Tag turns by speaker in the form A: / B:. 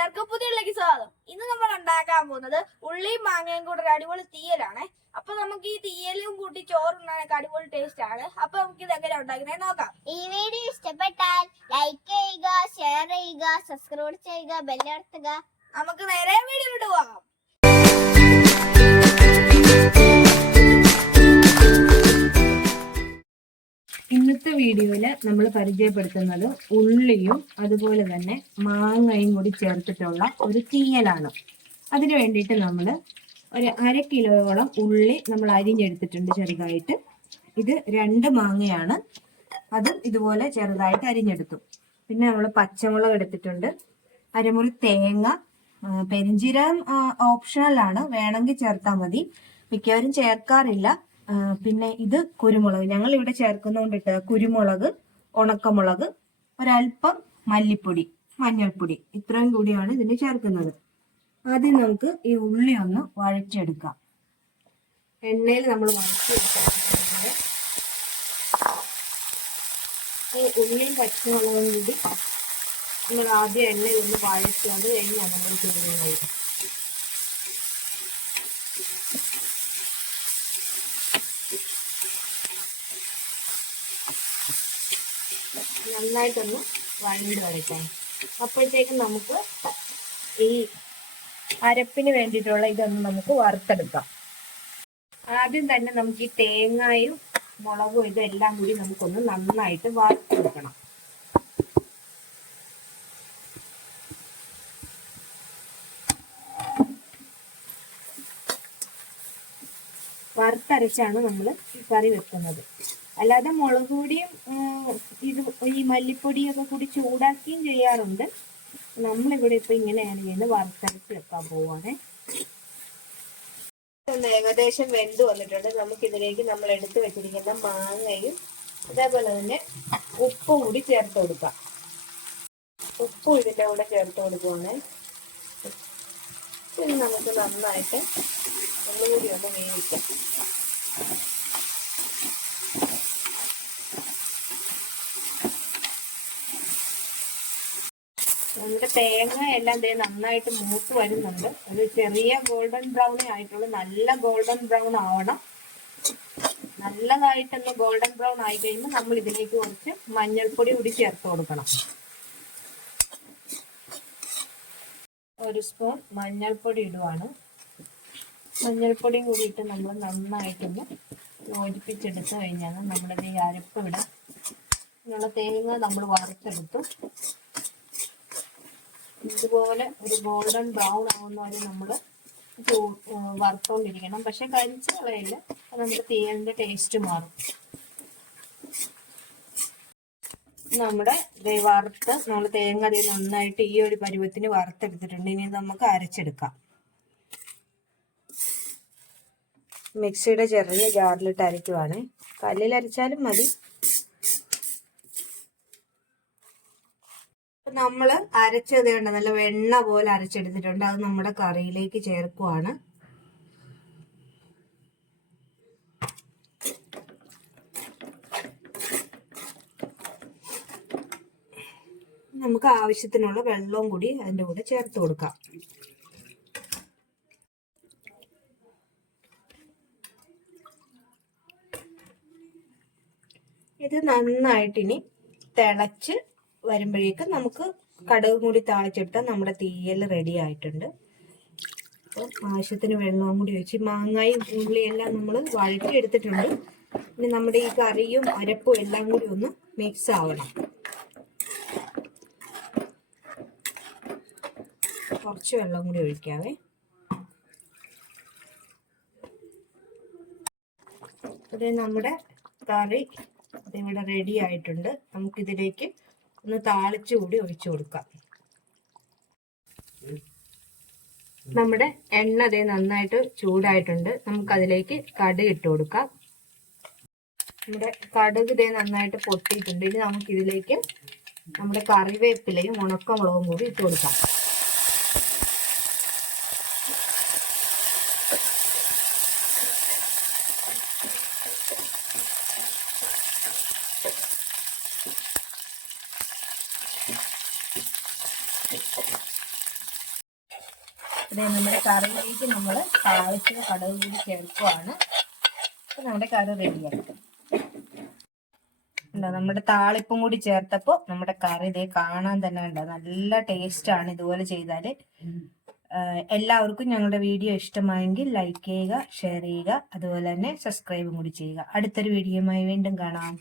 A: എല്ലാവർക്കും പുതിയതിലേക്ക് സ്വാഗതം. ഇന്ന് നമ്മൾ ഉണ്ടാക്കാൻ പോകുന്നത് ഉള്ളിയും മാങ്ങയും കൂടെ ഒരു അടിപൊളി തീയലാണ്. അപ്പൊ നമുക്ക് ഈ തീയലും കൂട്ടി ചോറുണ്ണാനൊക്കെ അടിപൊളി ടേസ്റ്റ് ആണ്. അപ്പൊ നമുക്ക് ഇത് എങ്ങനെ ഉണ്ടാക്കുന്നത് നോക്കാം.
B: ഈ വീഡിയോ ഇഷ്ടപ്പെട്ടാൽ ലൈക്ക് ചെയ്യുക ഷെയർ ചെയ്യുക സബ്സ്ക്രൈബ് ചെയ്യുക ബെല്ലർത്തുക
A: നമുക്ക് നേരെ വീഡിയോ പോകാം
C: വീഡിയോയിൽ നമ്മൾ പരിചയപ്പെടുത്തുന്നത് ഉള്ളിയും അതുപോലെ തന്നെ മാങ്ങയും കൂടി ചേർത്തിട്ടുള്ള ഒരു തീയലാണ്. അതിനു വേണ്ടിയിട്ട് നമ്മൾ ഒരു അര കിലോയോളം ഉള്ളി നമ്മൾ അരിഞ്ഞെടുത്തിട്ടുണ്ട് ചെറുതായിട്ട്. ഇത് രണ്ട് മാങ്ങയാണ്. അതും ഇതുപോലെ ചെറുതായിട്ട് അരിഞ്ഞെടുത്തു. പിന്നെ നമ്മൾ പച്ചമുളക് എടുത്തിട്ടുണ്ട്. അരമുറി തേങ്ങ പെരിഞ്ചീരകം ഓപ്ഷണലാണ്. വേണമെങ്കിൽ ചേർത്താൽ മതി. മിക്കവരും ചേർക്കാറില്ല. പിന്നെ ഇത് കുരുമുളക്. ഞങ്ങൾ ഇവിടെ ചേർക്കുന്നോണ്ടിട്ട് കുരുമുളക് ഉണക്കമുളക് ഒരല്പം മല്ലിപ്പൊടി മഞ്ഞൾപ്പൊടി ഇത്രയും കൂടിയാണ് ഇതിന് ചേർക്കുന്നത്. ആദ്യം നമുക്ക് ഈ ഉള്ളി ഒന്ന് വഴറ്റിയെടുക്കാം. എണ്ണയിൽ നമ്മൾ വഴച്ചെടുക്കാം ഈ ഉള്ളിയും പച്ചമുളകും കൂടി നമ്മൾ ആദ്യം എണ്ണയിൽ ഒന്ന് വഴറ്റുന്നത് കഴിഞ്ഞാൽ നമ്മൾ ചെയ്യുന്നത് നന്നായിട്ടൊന്ന് വഴണ്ട് വരയ്ക്കാം അപ്പോഴത്തേക്കും നമുക്ക് ഈ അരപ്പിന് വേണ്ടിയിട്ടുള്ള ഇതൊന്ന് നമുക്ക് വറുത്തെടുക്കാം. ആദ്യം തന്നെ നമുക്ക് ഈ തേങ്ങയും മുളകും ഇതെല്ലാം കൂടി നമുക്കൊന്ന് നന്നായിട്ട് വറുത്തെടുക്കണം. വറുത്തരച്ചാണ് നമ്മൾ കറി വെക്കുന്നത്. അല്ലാതെ മുളക് പൊടിയും ഇത് ഈ മല്ലിപ്പൊടിയും ഒക്കെ കൂടി ചൂടാക്കിയും ചെയ്യാറുണ്ട്. നമ്മളിവിടെ ഇപ്പൊ ഇങ്ങനെയാണ് ചെയ്യുന്നത് വറുത്തരച്ച് വെക്കാൻ പോവാണ്. ഏകദേശം വെന്ത് വന്നിട്ടുണ്ട്. നമുക്ക് ഇതിലേക്ക് നമ്മൾ എടുത്ത് വെച്ചിരിക്കുന്ന മാങ്ങയും അതേപോലെ തന്നെ ഉപ്പും കൂടി ചേർത്ത് കൊടുക്കാം. ഉപ്പും ഇതിന്റെ കൂടെ ചേർത്ത് കൊടുക്കുവാണ്. ഇത് നമുക്ക് നന്നായിട്ട് ഒന്നുകൂടി ഒന്ന് വേവിക്കാം. നമ്മുടെ തേങ്ങ എല്ലാം ദേ നന്നായിട്ട് മൂത്ത് വരുന്നുണ്ട്. ഒരു ചെറിയ ഗോൾഡൻ ബ്രൗൺ ആയിട്ടുള്ള. നല്ല ഗോൾഡൻ ബ്രൗൺ ആവണം. നല്ലതായിട്ടൊന്ന് ഗോൾഡൻ ബ്രൗൺ ആയി കഴിയുമ്പോൾ നമ്മൾ ഇതിലേക്ക് കുറച്ച് മഞ്ഞൾപ്പൊടി കൂടി ചേർത്ത് കൊടുക്കണം. ഒരു സ്പൂൺ മഞ്ഞൾപ്പൊടി ഇടുവാണ്. മഞ്ഞൾപ്പൊടിയും കൂടിയിട്ട് നമ്മൾ നന്നായിട്ടൊന്ന് യോജിപ്പിച്ചെടുത്ത് കഴിഞ്ഞാൽ നമ്മുടെ ഈ അരപ്പ് ഇവിടെ ഇങ്ങനെയുള്ള തേങ്ങ നമ്മൾ വറുത്തെടുത്തു. ഇതുപോലെ ഒരു ഗോൾഡൻ ബ്രൗൺ ആവുന്ന വരെ നമ്മൾ വറുത്തോണ്ടിരിക്കണം. പക്ഷെ കരിച്ച് കളയില്ല അത് നമ്മുടെ തീയലിന്റെ ടേസ്റ്റ് മാറും. നമ്മുടെ വറുത്ത് നമ്മൾ തേങ്ങ അതിൽ നന്നായിട്ട് ഈ ഒരു പരുവത്തിന് വറുത്തെടുത്തിട്ടുണ്ട്. ഇനി നമുക്ക് അരച്ചെടുക്കാം. മിക്സിയുടെ ചെറിയ ജാറിലിട്ട് അരയ്ക്കുവാണ്. കല്ലിൽ അരച്ചാലും മതി. അപ്പൊ നമ്മൾ അരച്ചത് കണ്ട? നല്ല വെണ്ണ പോലെ അരച്ചെടുത്തിട്ടുണ്ട്. അത് നമ്മുടെ കറിയിലേക്ക് ചേർക്കുവാണ്. നമുക്ക് ആവശ്യത്തിനുള്ള വെള്ളവും കൂടി അതിന്റെ കൂടെ ചേർത്ത് കൊടുക്കാം. ഇത് നന്നായിട്ടിനി തിളച്ച് വരുമ്പോഴേക്കും നമുക്ക് കടുക് കൂടി താളിച്ചിട്ടാൽ നമ്മുടെ തീയൽ റെഡി ആയിട്ടുണ്ട്. അപ്പോൾ ആവശ്യത്തിന് വെള്ളവും കൂടി ഒഴിച്ച് മാങ്ങായും ഉള്ളിയെല്ലാം നമ്മൾ വഴറ്റി എടുത്തിട്ടുണ്ട് ഇനി നമ്മുടെ ഈ കറിയും അരപ്പും എല്ലാം കൂടി ഒന്ന് മിക്സ് ആവണം. കുറച്ച് വെള്ളം കൂടി ഒഴിക്കാവേ. ഇത് നമ്മുടെ കറി ഇതിവിടെ റെഡി ആയിട്ടുണ്ട്. നമുക്കിതിലേക്ക് ഒന്ന് താളിച്ചു കൂടി ഒഴിച്ചു കൊടുക്കാം. നമ്മുടെ എണ്ണ അതേ നന്നായിട്ട് ചൂടായിട്ടുണ്ട്. നമുക്ക് അതിലേക്ക് കടുക് ഇട്ട് കൊടുക്കാം. നമ്മുടെ കടുക് ഇതേ നന്നായിട്ട് പൊട്ടിയിട്ടുണ്ട്. ഇനി നമുക്ക് ഇതിലേക്ക് നമ്മുടെ കറിവേപ്പിലയും ഉണക്കമുളകും കൂടി ഇട്ട് കൊടുക്കാം. ഇത് നമ്മുടെ കറിയിലേക്ക് നമ്മൾ താളിച്ച കടവ് കൂടി ചേർക്കുവാണ്. അപ്പൊ നമ്മുടെ കറി റെഡിയാക്കും ഉണ്ടോ നമ്മുടെ താളിപ്പും കൂടി ചേർത്തപ്പോ നമ്മുടെ കറി ഇതേ കാണാൻ തന്നെ ഉണ്ടോ നല്ല ടേസ്റ്റ് ആണ് ഇതുപോലെ ചെയ്താൽ എല്ലാവർക്കും ഞങ്ങളുടെ വീഡിയോ ഇഷ്ടമായെങ്കിൽ ലൈക്ക് ചെയ്യുക ഷെയർ ചെയ്യുക അതുപോലെ തന്നെ സബ്സ്ക്രൈബും കൂടി ചെയ്യുക. അടുത്തൊരു വീഡിയോയുമായി വീണ്ടും കാണാം.